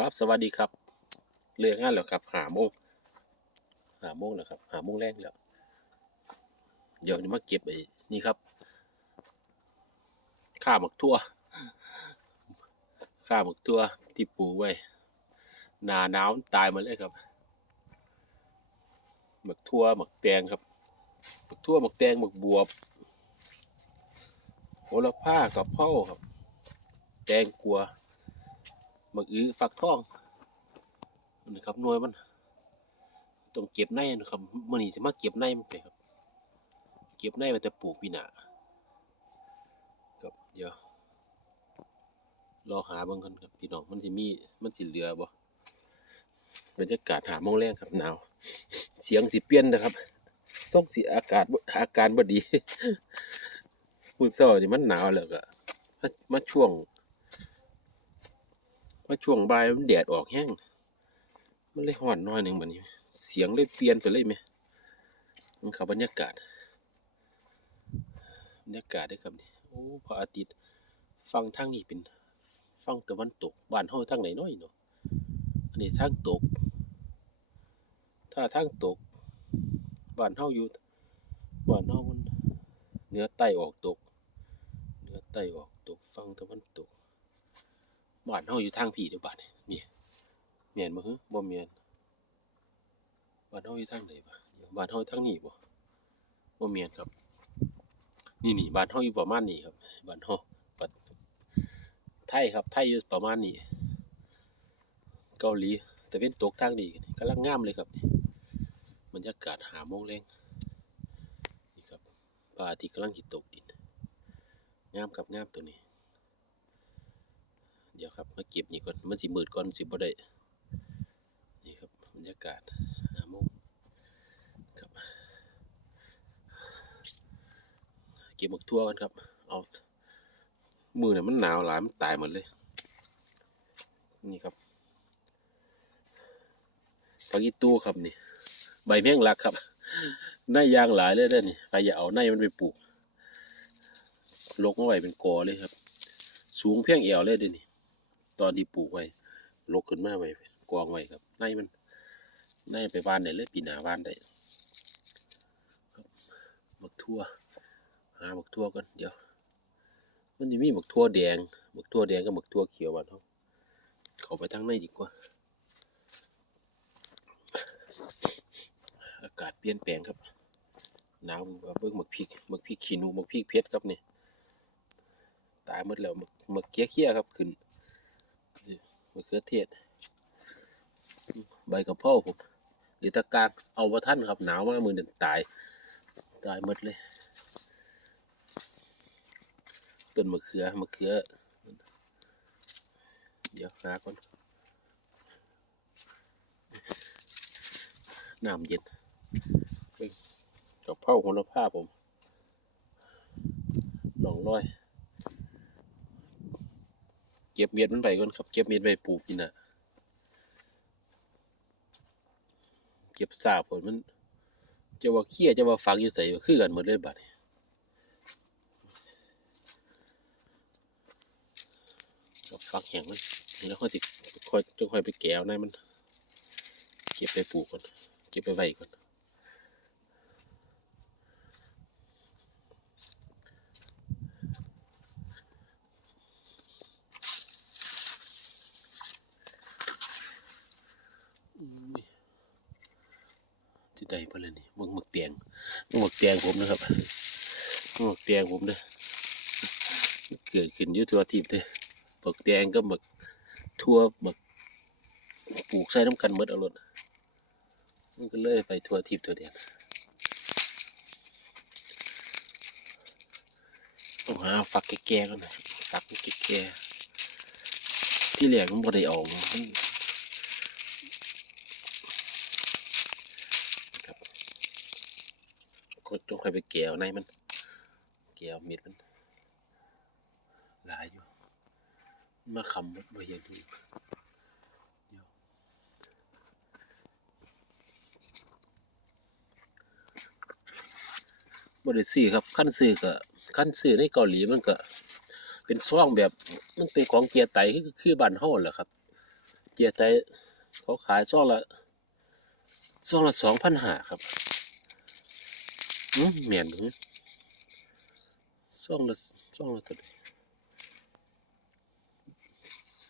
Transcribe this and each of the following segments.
ครับสวัสดีครับเรืองานแล้วครับ หาโมงหาโมงแล้วครับ หาโมงแรงแล้ว เดี๋ยวนี้มาเก็บไอ้นี่ครับข้าหมกทั่วข้าหมกทั่วที่ปูไว้หนาหนาวตายมาเลยครับหมกทั่วหมกแตงครับหมกทั่วหมกแตงหมกบวบโหระพากับเผาครับ แตงกลัว บักอือฟักทองนี่ครับหน่วยมันต้องเก็บในนะครับมื่อนี้จะมาเก็บในมันไปครับ เก็บในมันจะปลูกปีหนาครับเดี๋ยวรอหาบางคนครับพี่น้องมันจะมีมันสิเหลือบ่บรรยากาศหาโมงแรงครับหนาว เสียงสิเปลี่ยนนะครับส่งสีอากาศอาการบ่ดีพูดเศร้านี่มันหนาวแล้วก็มามาช่วง ว่าช่วงบ่ายมันแดดออกแห้ง มันเลยห่อนน้อยหนึ่งแบบนี้ เสียงเลยเปลี่ยนไปเลยไหมมันขับบรรยากาศ บรรยากาศได้ครับนี่โอ้พระอาทิตย์ฟังทางนี้เป็นฟังตะวันตกบ้านเฮาทางไหนน้อยเนาะอันนี้ทางตก ถ้าทางตกบ้านเฮาอยู่บ้านเฮามันเหนือใต้ออกตกเหนือใต้ออกตกฟังตะวันตก บ้านเฮาอยู่ทางผีเด้อบ้านเนี่นี่แม่นบ่ฮึบ่แม่นบ้านเฮาอยู่ทางไหนบ่เดี๋ยวบ้านเฮาทางนี้บ่บ่แม่นครับ นี่นี่บ้านเฮาอยู่ประมาณนี้ครับบ้านเฮาปัดไทยครับไทยอยู่ประมาณนี้เกาหลีตะเวนตกทางนี้กำลังงามเลยครับนี่บรรยากาศหาโมงแรงนี่ครับพระอาทิตย์กำลังสิตกดินงามครับงามตัวนี้ เดี๋ยวครับมาเก็บนี่ก่อนมันสิมืดก่อนมันสิบ่ได้นี่ครับบรรยากาศหาโมงครับเก็บหมกทั่วกันครับเอามือเนี่ยมันหนาวหลายมันตายหมดเลย นี่ครับผักอีตู้ครับนี่ ใบแมงลักครับในยางหลายเลยเด้อนี่ใครอย่าเอาในมันไปปลูกลกมาไว้เป็นกอเลยครับ สูงเพียงเอวเลยเด้อนี่ ตอนที่ปลูกไว้ลกขึ้นมาไว้กองไว้ครับในมันในไปบ้านได้เลยปีหน้าบ้านได้บหมักทั่วหาหมักทั่วก่อนเดี๋ยว มันจะมีหมักทั่วแดงหมักทั่วแดงกับหมักทั่วเขียวบ้านเขาเขาไปทางในดีกว่า อากาศเปลี่ยนแปลงครับหนาวเบิ่งหมักพริกหมักพริกขี้หนูหมักพริกเพชรครับนี่ตายหมดแล้วหมักหมักเกี้ยเกี้ยครับขึ้น มะเขือเทศ ใบกะเพราผมหรือตะการเอาว่าท่านครับหนาวมากมือเดินตาย ตายหมดเลยต้นมะเขือมะเขือ เดี๋ยวหาก่อนน้ำเย็นเบิ่งกะเพาหัวละผ้าผมหนองร้อย เก็บเม็ดมันไปก่อนครับเก็บเม็ดไปปลูกนี่นะเก็บสาผลมัน จะว่าเขี้ยจะว่าฝังอยู่ใส่คือกันหมดเลยบัดนี้ก็ฟักแห้งมันนี่แล้วค่อยติดค่อยจะค่อยไปแก้วในมัน เก็บไปปลูกก่อน เก็บไปไว้ก่อน ที่ใดไปเลยนี่มึงหมึกเตียงมึงหมึกเตียงผมนะครับมึงหมึกเตียงผมเด้อเกิดขึ้นยุทัวทิพย์เด้อหมึกเตียงก็หมึกทั่วหมึกปลูกใส่น้ำกันหมดเอารถมันก็เลยไปทั่วทิพย์ทัวเดียนต้องหาฝักแก่ๆก่อนนะฝักแก่ๆที่แหลกมันบ่ได้ออกมัน ก็จงค่อยไปแก้วในมันแก้วม็ดมัน หลายอยู่ มาคำมันบ่เห็นอยู่เดี๋ยวบ่ได้ซื้อครับขั้นซื้อก็ขั้นซื้อในเกาหลีมันก็ เป็นซ่องแบบมันเป็นของเกียร์ไตคือคือบ้านเฮาแหละครับเจียร์ไตเขาขายซ่องละซ่องละสองพันหาครับ เหมียนมือซ่องละซ่องละตัวนี้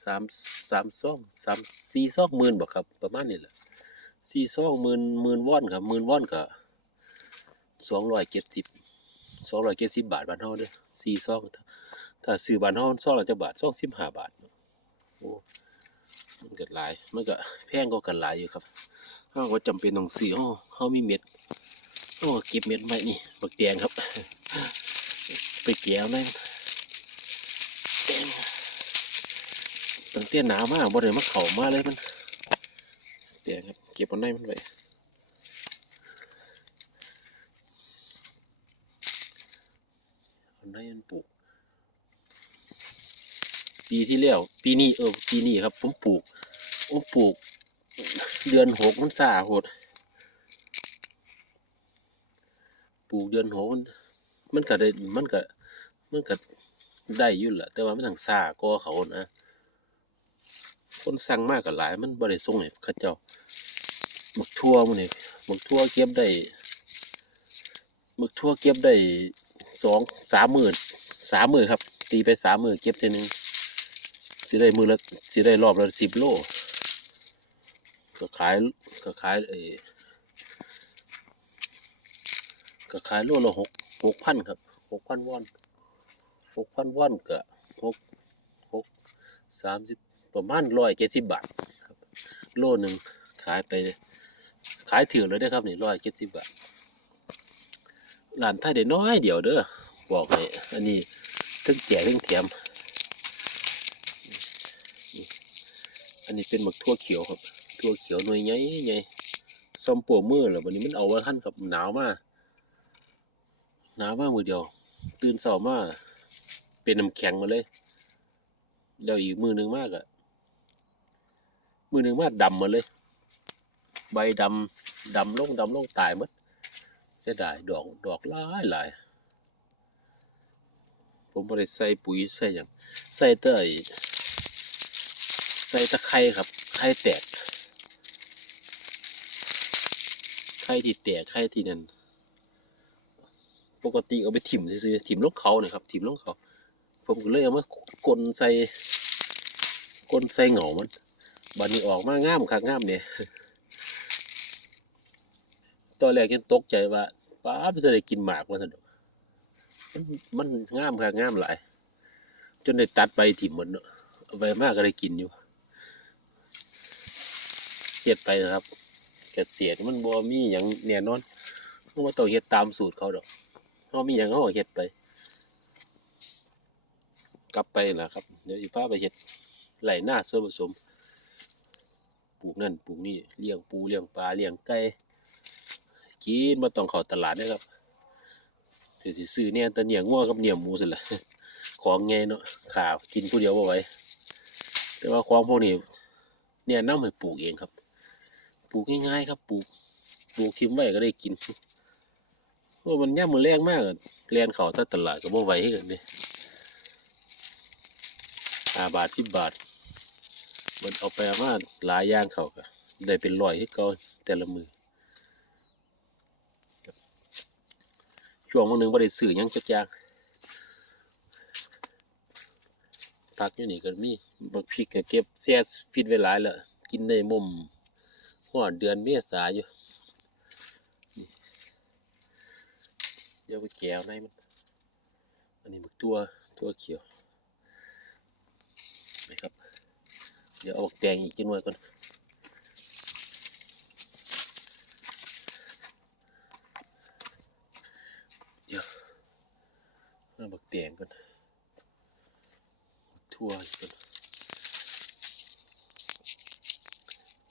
สามสามซ่องสามสี่ซ่องหมื่นบ่ครับ ประมาณนี้แหละสี่ซ่องหมื่นหมื่นวอนครับหมื่นวอนก็สองร้อยเจ็ดสิบสองร้อยเจ็ดสิบบาทบานเฮาเด้อสี่ซ่องถ้าถ้าซื้อบานเฮาซ่องละจะบาทซ่องสิบห้าบาทโอ้มันก็หลายมันก็แพงก็กันหลายอยู่ครับเฮาก็จำเป็นต้องซื้อเฮาเฮามีเม็ด โอ้เก็บเม็ดไว้นี่บักแดงครับ ไปแก้วนั่นแดงตั้งแต่หนาวมากบ่ได้มาเข้ามาเลยมันแดงครับเก็บเอาในมันไว้เอาในมันปลูก ปีที่แล้วปีนี้เออปีนี้ครับ ผมปลูกผมปลูก เดือนหกมันซาโหด ปลูกเดือนหกมันมันก็ได้มันก็มันก็ได้อยู่แหละแต่ว่ามันทางซาก็เขานะคนสั่งมากกับหลาย มันบริส่งให้เข้าเจ้าหมึกทั่วมันนี่หมึกทั่วเก็บได้หมึกทั่วเก็บได้สองสามหมื่นสามหมื่นครับ ตีไปสามหมื่นเก็บทีนึงสิได้มือละสิได้รอบละสิบโลก็ขายก็ขายเออ ก็ขายโลละหกหกพันครับหกพันวอนหกพันวอนก็หกหกสามสิบประมาณร้อยเจ็ดสิบบาทครับโลหนึ่งขายไป ขายถือเลยได้อครับนี่ร้อยเจ็ดสิบบาทร้านไทยได้น้อยเดียวเด้อบอกเลยอันนี้ทั้งแจกทั้งแถมอันนี้เป็นหมักทั่วเขียวครับทั่วเขียวหน่วยใหญ่ใหญ่ซ่อมปวมือเหรอวันนี้มันเอาไว้ท่านกับหนาวมาก หนาวมากมือเดียว ตื่นเสาร์มาเป็นน้ำแข็งมาเลยแล้วอีกมือหนึ่งมากอะมือหนึ่งมากดำมาเลย ใบดำดำลงดำลงตายหมดเสียดายดอกดอกหลายหลายผมบริใส่ปุ๋ยใส่อย่างใส่เตยใส่ตะไคร้ครับไข่แตกไข่ที่แตกไข่ที่นั่น ปกติเอาไปถิ่มซื้อๆถิ่มลงเขาเนี่ยครับถิ่มลงเขาผมก็เลยเอามากลนใส่กลนใส่เหงามันบัดนี้ออกมางามคักงามเนี่ยตอนแรกยังตกใจว่าป้าไปจะได้กินหมากมาสนุกมันมันงามคักงามหลายจนได้ตัดไปถิ่มหมดเนาะไปมากก็ได้กินอยู่เฮ็ดไปนะครับเกษตรมันบ่มีหยังแน่นอนเพราะว่าต้องเฮ็ดตามสูตรเขาดอก เฮามีหยังเฮาก็เฮ็ดไป กลับไปล่ะครับ เดี๋ยวสิพาไปเฮ็ดไร่นาส่วนผสม ปลูกนั่นปลูกนี่เลี้ยงปูเลี้ยงปลาเลี้ยงไก่กินบ่ต้องเข้าตลาดเด้อครับเดี๋ยวสิซื้อเนี่ยต่เนียงัวกับเนียหมูซั่นล่ะของใหญ่เนาะข้าวกินผู้เดียวบ่ไหวแต่ว่าของพวกนี้เนี่ยน้ำให้ปลูกเองครับ ปลูกง่ายๆครับ ปลูกปลูกทิ้งไว้ก็ได้กิน โอ้มันย่ามมือแรงมากอะเรียนเขาถ้าตลาดก็บ่ไหวกันเนี่ยห้าบาทสิบบาท มันเอาไปมาหลายอย่างเขาก็ได้เป็นร้อยให้เขาแต่ละมือช่วงวันหนึ่งบ่ได้ซื้อยังจักอย่างผักอยู่นี่ก็มีบักพริกก็เก็บแช่ฟิตไว้หลายแล้วกินได้มุมหอดเดือนเมษาอยู่ เดี๋ยวไปแกวในมัน อันนี้บักตัวตัวเขียวนะครับ เดี๋ยวเอาบักแตงอีกจังหน่อยก่อนเดี๋ยวเอาบักแตงก่อนทั่วอีกก่อน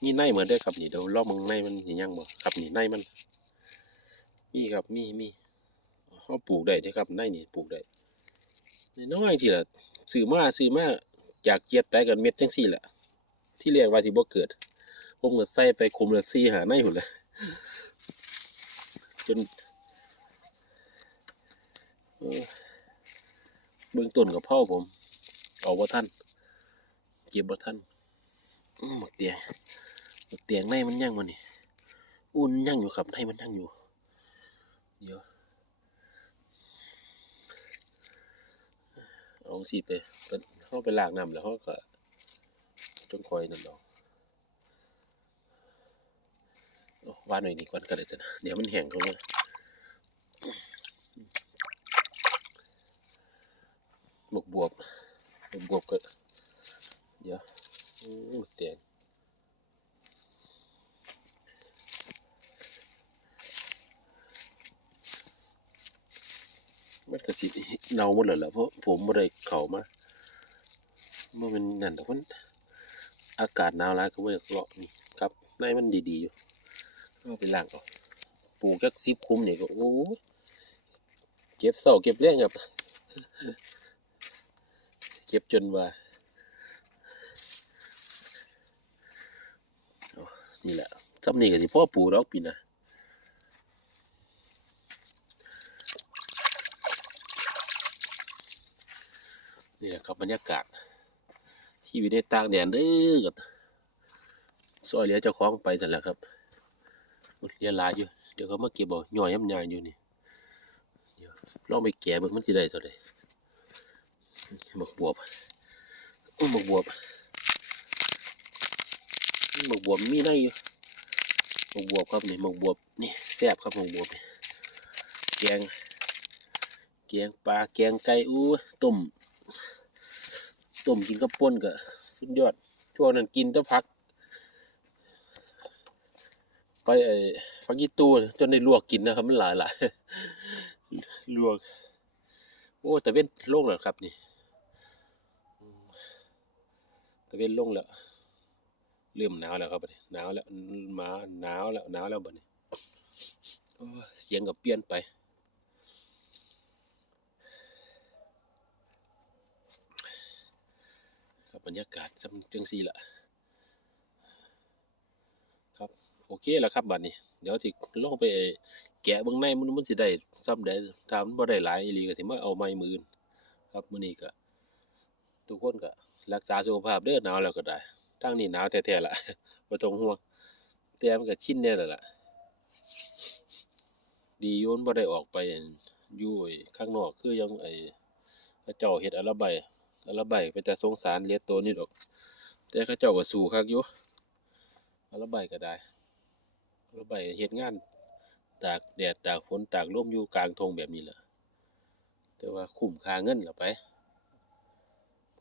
มีในเหมือนได้ครับนี่เดี๋ยวลองมึงในมันเห็นยังบ่ครับนี่ในมัน มีครับมีมี เขาปลูกได้เด้อครับในนี่ปลูกได้น้อยทีละซื้อมาซื้อมาจากเกียดแต่กันเม็ดจังซี่แหละที่เรียกว่าสิบ่เกิด ผมก็ใส่ไปคุมละซี่หาในหุ่นเลยจนเบื้องต้นกับพ่อผม เอาว่าท่าน เก็บว่าท่านหมกเตียงหมกเตียงในมันยังวะนี่อุ่นยังอยู่ครับในมันยังอยู่ เดี๋ยว เอาสีไปเพิ่นเขาไปลากน้ำแล้วเขาก็ต้องคอยนั่นดอกเอาวานหน่อยนี่ก่อนก็ได้จ้ะนะเดี๋ยวมันแห้งเข้ามาหมกบวบหมกบวบก็เดี๋ยวหมกเตียง ก็สิเน่าหมดแล้วล่ะเพราะผมบ่ได้เข้ามาบ่แมันนั่นดอกมันอากาศหนาวหลายก็บ่อยากเลาะนี่ครับในมันดีๆอยู่เอาไปล้างเอาปลูกจัก10คุ้มนี่ก็โอ้เก็บเช้าเก็บแรงครับเก็บจนว่านี่แหละจำนี่ก็สิพ่อปลูกดอกปีน้า นี่แหละครับบรรยากาศ ที่วิตในต่างแดนเด้อกับซอยเหลือเจ้าของไปสั่นแหละครับมันเลียลายอยู่ เดี๋ยวเขามาเก็บเอาย่อยย่ำยายอยู่นี่เดี๋ยวลองไปแกะเบิ่งมันสิได้เท่าใดบักบวบอุ้ยบักบวบบักบวบมีในอยู่บักบวบครับนี่บักบวบนี่แซ่บครับบักบวบนี่แกงแกงปลาแกงไก่อู้ต้ม ต้มกินกับป่นก็สุดยอด ช่วงนั้นกินแต่ผัก ไปไอ้ฟักยี่ตู้จนได้ลวกกินนะครับ มันหลายหลายลวก โอ้แต่เว้นโล่งแล้วครับนี่แต่เว้นโล่งแล้วเริ่มหนาวแล้วครับบัดนี้หนาวแล้วมาหนาวแล้วหนาวแล้วบัดนี้โอ้ยเสียงก็เปลี่ยนไป ครั บรรยากาศจังจังซีละครับ โอเคแล้วครับบัดนี้ เดี๋ยวที่ลงไปแกะเบิ่งในมันมันสิได้ซ้ำได้ถ้ามบ่ได้หลายอีหลีก็สิมาเอาใหม่มื้ออื่นครับมื้อนี้ก็ทุกคนก็รักษาสุขภาพเด้อหนาวแล้วก็ได้ทางนี้หนาวแท้ๆล่ะบ่ต้องห่วงแต่มันก็ชินแน่แล้วล่ะ ดีอยู่มันบ่ได้ออกไปอั่ยู่ข้างนอกคือยังไอ้เขาเจ้าเฮ็ดอะละไบ ละไบเป็นแต่สงสารเลียตัวนี่ดอก แต่เขาเจ้าก็สู้คักอยู่อะละไบก็ได้อะละไบเฮ็ดงานตากแดดตากฝนตากลมอยู่กลางทงแบบนี้แหละแต่ว่าคุ้มค่าเงินล่ะไป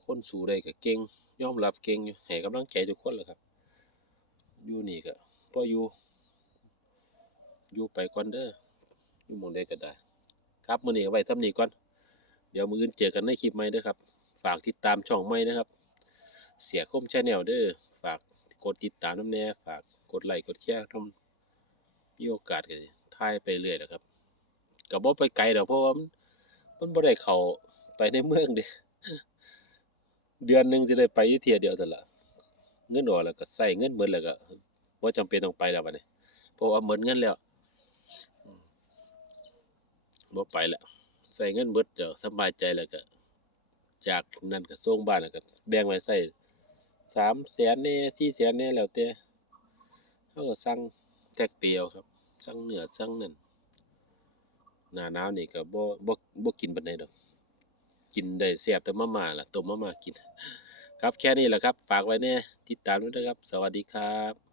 คนสู้ได้ก็เก่งยอมรับเก่งอยู่ให้กำลังใจทุกคนแหละครับ อยู่นี่ก็พออยู่ อยู่ไปก่อนเด้ออยู่มองใดก็ได้ ครับมื้อนี้ไว้ท่านี้ก่อน เดี๋ยวมื้ออื่นเจอกันในคลิปใหม่เด้อครับ ฝากติดตามช่องใหม่นะครับ เสียคม Channel เด้อฝากกดติดตามน้ำแน่ฝากกดไลค์กดแชร์นำมีโอกาสก็สิถ่ายไปเรื่อยแหละครับก็บ่ไปไกลดอกเพราะว่ามันมันบ่ได้เข้าไปในเมืองเด้เดือนหนึ่งสิได้ไปอยู่เทียเดียวซั่นละเงินออกแล้วก็ใช้เงินเบิดแล้วก็บ่าจำเป็นต้องไปแล้วบัดนี้เพราะว่าเหมดเงินแล้วบ่ไปแล้วใช้เงินเบิดแล้วสบายใจแล้วก็ จากนั้นก็ส่งบ้านแล้วก็แบ่งไว้ใช้3แสนแหน่4แสนแหน่แล้วแต่เฮาก็สั่งแท็กเปียวครับสั่งเหนือสั่งนั่นหน้าหนาวนี่ก็บ่บ่บ่กินปานใดดอก กินได้แซ่บแต่มาม่าล่ะต้มมาม่ากิน ครับแค่นี้แหละครับ ฝากไว้แน่ติดตามด้วยนะครับ สวัสดีครับ